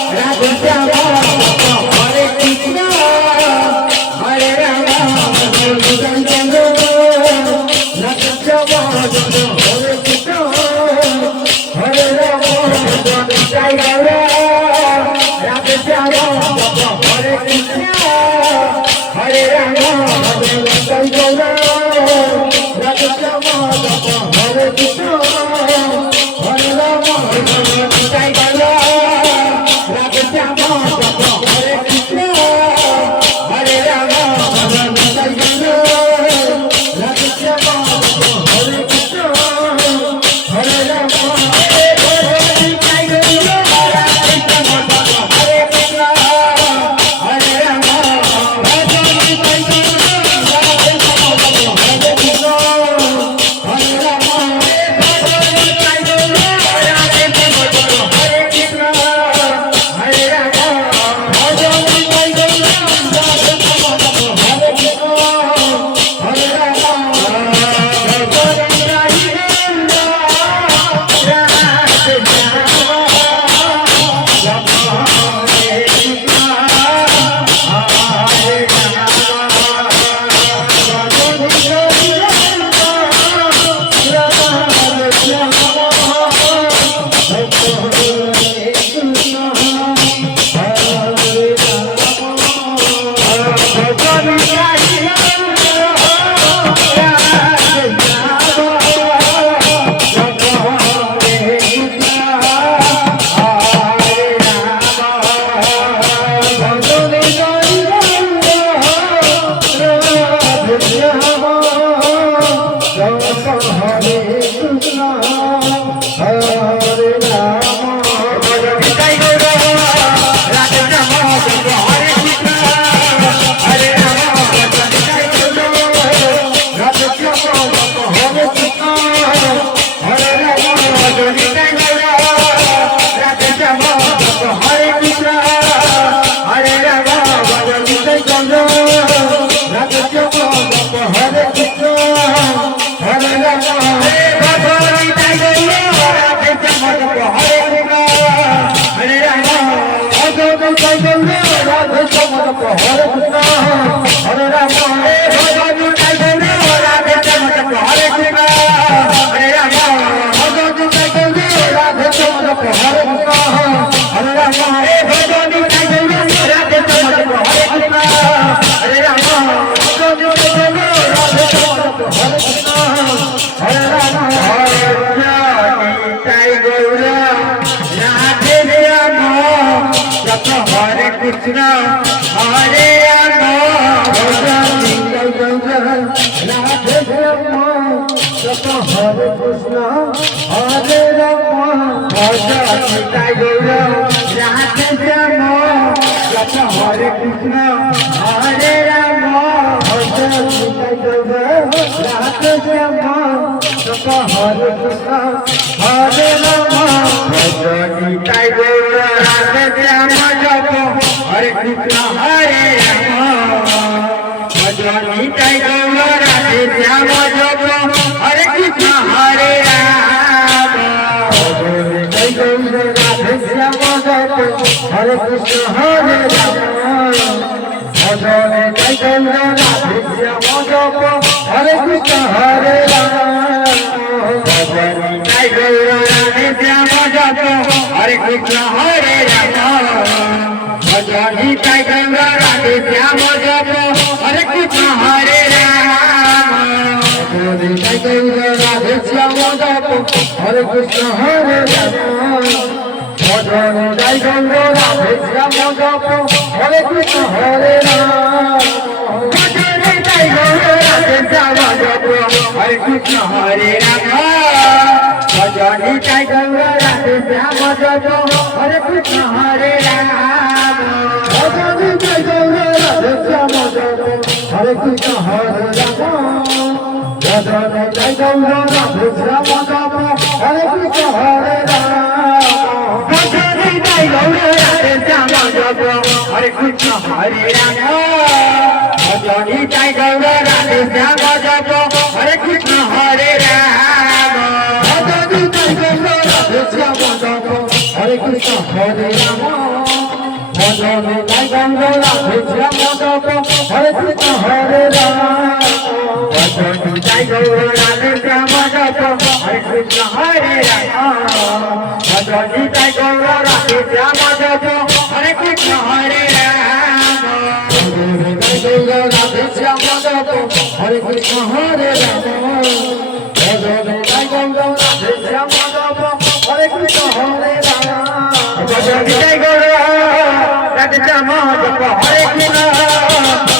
Radhe Shyam Hare Krishna Hare Ram Chandra Radhe Shyam Hare Krishna Hare Ram Joy Gour Radhe Shyam Hare Krishna Hare Ram Joy Gour Radhe Shyam Hare Krishna Hare Ram Joy Gour Radhe Shyam Hare Krishna Hare Ram Joy Gour Radhe Shyam Hare Krishna Hare Ram Krishna, Hare Rama, Hare Krishna, Hare Krishna, Hare Rama, Hare Krishna, Hare Krishna, Hare Rama, Hare Krishna, Hare Rama, Hare Krishna, Hare Rama, Bhajani Jai Gaura, Radhe Shyama Japa, Hare Krishna, Hare Rama, Bhajani Jai Gaura, Radhe Shyama Japa, Hare Krishna, Hare Rama, Bhajani Jai Gaura, Radhe Shyama Japa, Hare Krishna, Hare Rama, Bhajani Jai Gaura, Radhe Shyama Japa, Hare Krishna, Hare Rama. Bhajani Jai Gaura, Radhe Shyama Japa, Hare Krishna, Hare Rama. Bhajani Jai Gaura, Radhe Shyama Japa, Hare Krishna, Hare Rama. Bhajani Jai Gaura, Radhe Shyama Japa, Hare Krishna, Hare Rama. Bhajani Jai Gaura, Radhe Shyama Japa, Hare Krishna, Hare Rama. Bhajani Jai Gaura, Radhe Shyama Japa, Hare Krishna, Hare Rama. Bhajani Jai Gaura, Radhe Shyama Japa, Hare Krishna, Hare Rama. Bhajani Jai Gaura, Radhe Shyama Japa, Hare Krishna, Hare Rama. Bhajani Jai Gaura, Radhe Shyama Japa, Hare Krishna, Hare Rama. Bhajani Jai Gaura, Radhe Shyama Japa, Hare Krishna, Hare Rama. Bhajani Jai Gaura, Radhe Shyama Japa, Hare Krishna, Hare Rama. Bajani Ganga Radhe Shyama Japa Hare Krishna Hare Rama Bajani Ganga Radhe Shyama Japa Hare Krishna Hare Rama Bajani Ganga Radhe Shyama Japa Hare Krishna Hare Rama Ganga Radhe Shyama Japa Hare Krishna Hare Rama Bajani Ganga Radhe Shyama Japa Hare Krishna Hare Rama Bajani Ganga Radhe Shyama Japa Hare Krishna